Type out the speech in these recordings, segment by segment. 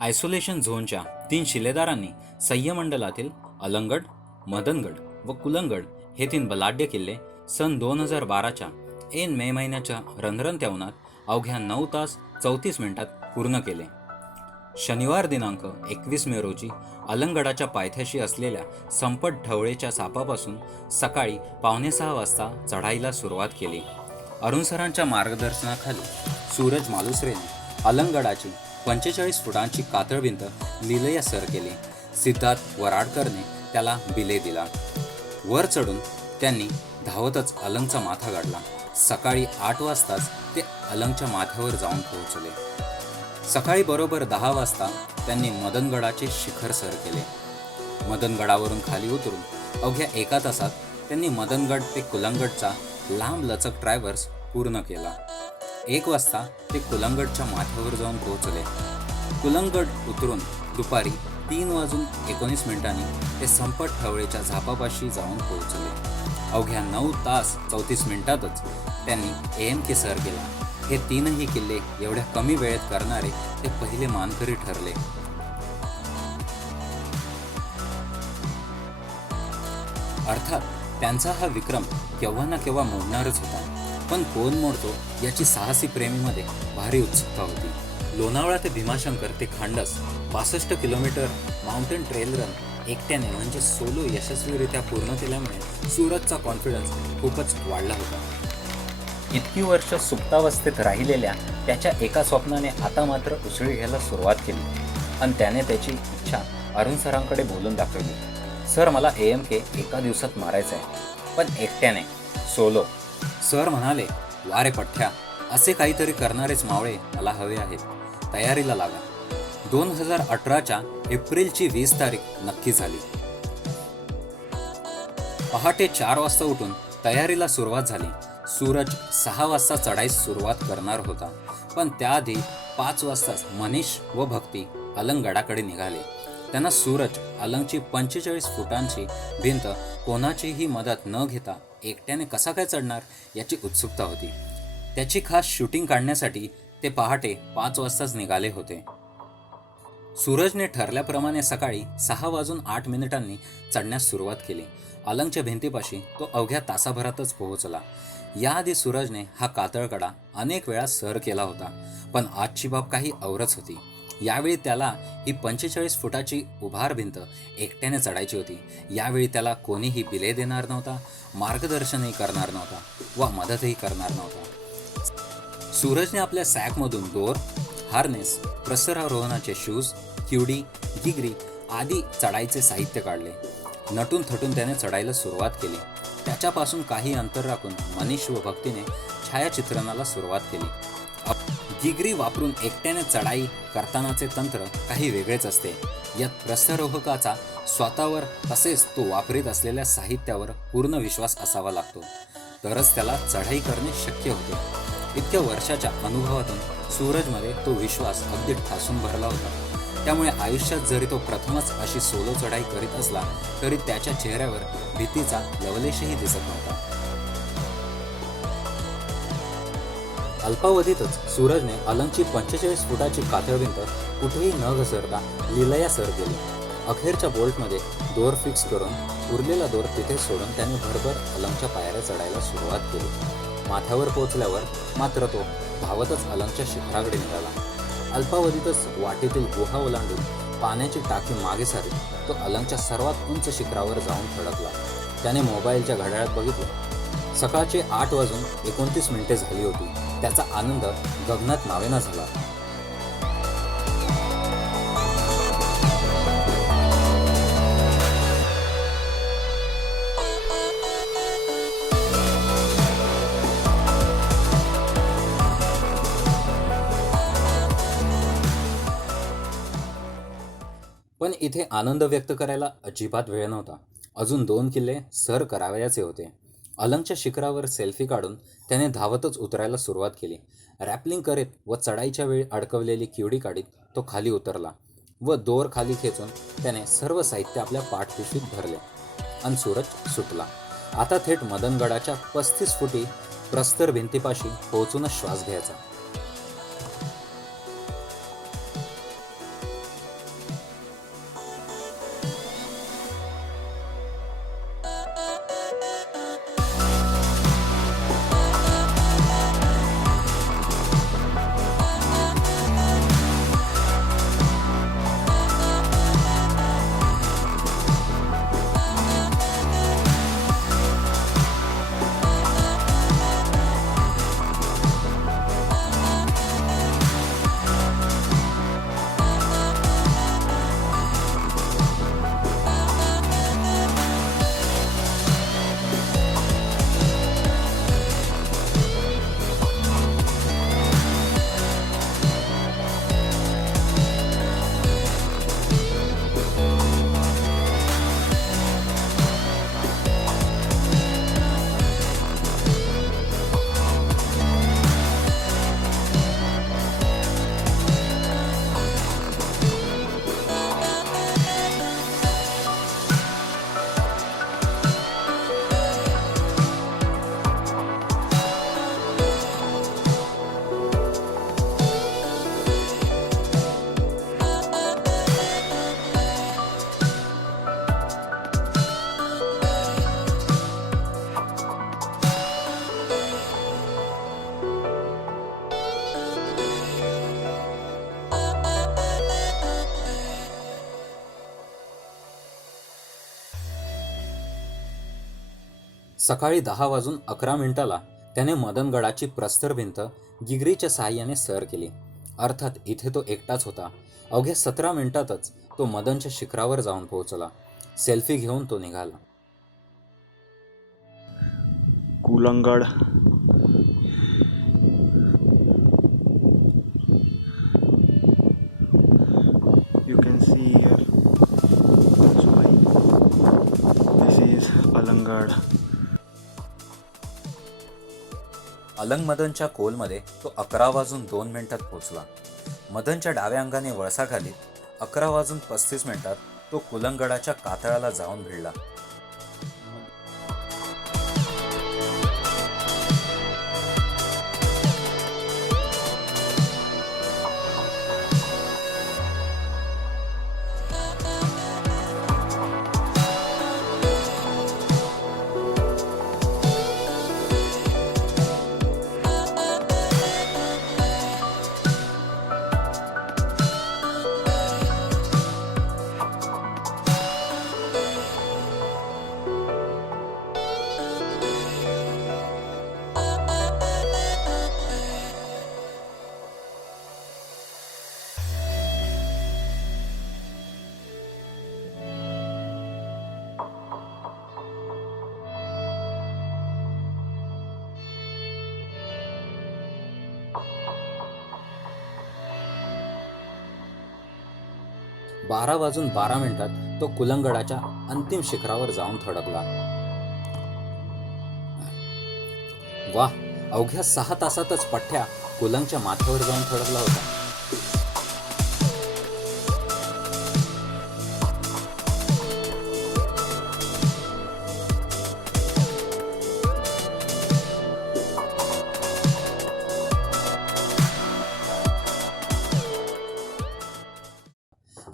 Isolation झोनच्या तीन शिलेदारांनी सह्यमंडलातील अलंगड मदनगड व कुलंगड हे तीन बलाढ्य किल्ले सन दोन हजार बाराच्या एन मे महिन्याच्या रणरणत्या उन्हात अवघ्या नऊ तास चौतीस मिनिटात पूर्ण केले. शनिवार दिनांक एकवीस मे रोजी अलंगडाच्या पायथ्याशी असलेल्या संपट ढवळेच्या सापापासून सकाळी पावणे सहा वाजता चढाईला सुरुवात केली. अरुणसरांच्या मार्गदर्शनाखाली सूरज मालुसरेने अलंगडाची पंचेचाळीस फुटांची कातळ भिंत लिलया सर केली. सिद्धार्थ वराडकरने त्याला बिले दिला. वर चढून त्यांनी धावतच अलंगचा माथा गाडला. सकाळी आठ वाजताच ते अलंगच्या माथ्यावर जाऊन पोहोचले. सकाळी बरोबर दहा वाजता त्यांनी मदनगडाचे शिखर सर केले. मदनगडावरून खाली उतरून अवघ्या एका तासात त्यांनी मदनगड ते कुलंगडचा लांब लचक ट्रॅव्हर्स पूर्ण केला. एक वाजता ते कुलंगडच्या माथ्यावर जाऊन पोहोचले. कुलंगड उतरून दुपारी तीन वाजून एकोणीस मिनिटांनी ते संपट ठवळेच्या झापापाशी जाऊन पोहोचले. अवघ्या नऊ तास चौतीस मिनिटातच त्यांनी ए एम के सर केला. हे तीनही किल्ले एवढ्या कमी वेळेत करणारे ते पहिले मानकरी ठरले. अर्थात त्यांचा हा विक्रम केव्हा ना केव्हा मोडणारच होता. पण कोण मोडतो याची साहसी प्रेमीमध्ये भारी उत्सुकता होती. लोणावळा ते भीमाशंकर ते खांडस बासष्ट किलोमीटर माउंटेन ट्रेल रन एकट्याने म्हणजे सोलो यशस्वीरित्या पूर्ण केल्यामुळे सूरजचा कॉन्फिडन्स खूपच वाढला होता. इतकी वर्ष सुप्तावस्थेत राहिलेल्या त्याच्या एका स्वप्नाने आता मात्र उसळी घ्यायला सुरुवात केली. आणि त्याने त्याची इच्छा अरुण सरांकडे बोलून दाखवली. सर मला ए एम के एका दिवसात मारायचं आहे पण एकट्याने सोलो सर म्हणाले वारे पठ्ठ्या असे काहीतरी करणारेच मावळे मला हवे आहेत. तयारीला लागा. दोन हजार अठराच्या एप्रिलची वीस तारीख नक्की झाली. पहाटे चार वाजता उठून तयारीला सुरुवात झाली. सूरज सहा वाजता चढाईस सुरुवात करणार होता. पण त्याआधी पाच वाजताच मनीष व भक्ती अलंगडाकडे निघाले. त्यांना सूरज अलंगची पंचेचाळीस फुटांची भिंत कोणाचीही मदत न घेता एकट्याने कसा काय चढणार याची उत्सुकता होती. त्याची खास शूटिंग काढण्यासाठी ते पहाटे पाच वाजताच निघाले होते. सूरजने ठरल्याप्रमाणे सकाळी सहा वाजून आठ मिनिटांनी चढण्यास सुरुवात केली. अलंगच्या भिंतीपाशी तो अवघ्या तासाभरातच पोहोचला. याआधी सूरजने हा कातळकडा अनेक वेळा सर केला होता पण आजची बाब काही औरच होती. यावेळी त्याला ही पंचेचाळीस फुटाची उभार भिंत एकट्याने चढायची होती. यावेळी त्याला कोणीही बिले देणार नव्हता मार्गदर्शनही करणार नव्हता व मदतही करणार नव्हता. सूरजने आपल्या सॅकमधून दोर हार्नेस प्रसरारोहणाचे शूज क्युडी गिगरी आदी चढाईचे साहित्य काढले. नटून थटून त्याने चढायला सुरुवात केली. त्याच्यापासून काही अंतर राखून मनीष व भक्तीने छायाचित्रणाला सुरुवात केली. गिगरी वापरून एकट्याने चढाई करतानाचे तंत्र काही वेगळेच असते. यात प्रस्थारोहकाचा स्वतःवर तसेच तो वापरीत असलेल्या साहित्यावर पूर्ण विश्वास असावा लागतो. तरच त्याला चढाई करणे शक्य होते. इतक्या वर्षाच्या अनुभवातून सूरजमध्ये तो विश्वास अगदी ठासून भरला होता. त्यामुळे आयुष्यात जरी तो प्रथमच अशी सोलो चढाई करीत असला तरी त्याच्या चेहऱ्यावर भीतीचा लवलेशही दिसत नव्हता. अल्पावधीतच सूरजने अलंगची पंचेचाळीस फुटाची कातळभिंत कुठेही न घसरता लिलया सर गेली अखेरच्या बोल्टमध्ये दोर फिक्स करून उरलेला दोर तिथे सोडून त्याने भरभर अलंगच्या पायऱ्या चढायला सुरुवात केली. माथ्यावर पोहोचल्यावर मात्र तो धावतच अलंगच्या शिखराकडे निघाला. अल्पावधीतच वाटेतील गुहा ओलांडून पाण्याची टाकी मागे सारी तो अलंगच्या सर्वात उंच शिखरावर जाऊन थडकला त्याने मोबाईलच्या घड्याळात बघितलं. सकाळचे आठ वाजून एकोणतीस मिनिटे झाली होती. त्याचा आनंद गगनात नावेना झाला. पण इथे आनंद व्यक्त करायला अजिबात वेळ नव्हता. अजून दोन किल्ले सर करावयाचे होते. अलंगच्या शिखरावर सेल्फी काढून त्याने धावतच उतरायला सुरुवात केली. रॅपलिंग करीत व चढाईच्या वेळी अडकवलेली किवडी काढीत तो खाली उतरला व दोर खाली खेचून त्याने सर्व साहित्य आपल्या पाठपिशीत भरले आणि सूरज सुटला. आता थेट मदनगडाच्या पस्तीस फुटी प्रस्तर भिंतीपाशी पोहोचूनच श्वास घ्यायचा. सकाळी दहा वाजून अकरा मिनिटाला त्याने मदनगडाची प्रस्तर भिंत गिगरीच्या सहाय्याने सर केली. अर्थात इथे तो एकटाच होता. अवघ्या सतरा मिनिटातच तो मदनच्या शिखरावर जाऊन पोहोचला. सेल्फी घेऊन तो निघाला. कुलंगड. अलंग मदनच्या कोलमध्ये तो अकरा वाजून दोन मिनिटात पोहोचला. मदनच्या डाव्या अंगाने वळसा घालीत अकरा वाजून पस्तीस मिनिटात तो कुलंगडाच्या कातळाला जाऊन भिडला. बारा वाजून बारा मिनिटात तो कुलंगडाच्या अंतिम शिखरावर जाऊन थडकला. वाह अवघ्या सहा तासातच पठ्ठ्या कुलंगच्या माथ्यावर जाऊन थडकला होता.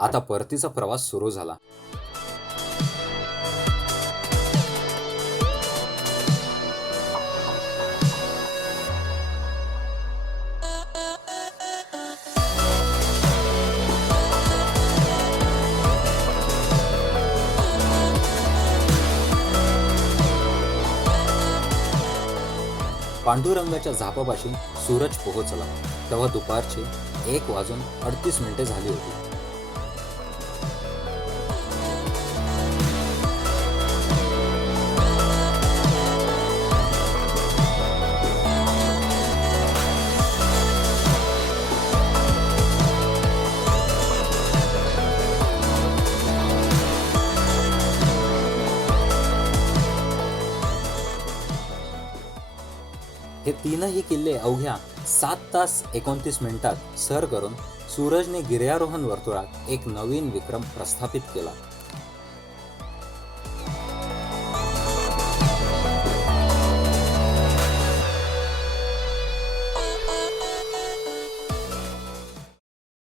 आता परतीचा प्रवास सुरू झाला. पांडुरंगाच्या झापापाशी सूरज पोहोचला. तेव्हा दुपारचे एक वाजून अडतीस मिनिटे झाली होती. तीनही किल्ले अवघ्या सात तास एकोणतीस मिनिटात सर करून सूरजने गिर्यारोहण वर्तुळात एक नवीन विक्रम प्रस्थापित केला.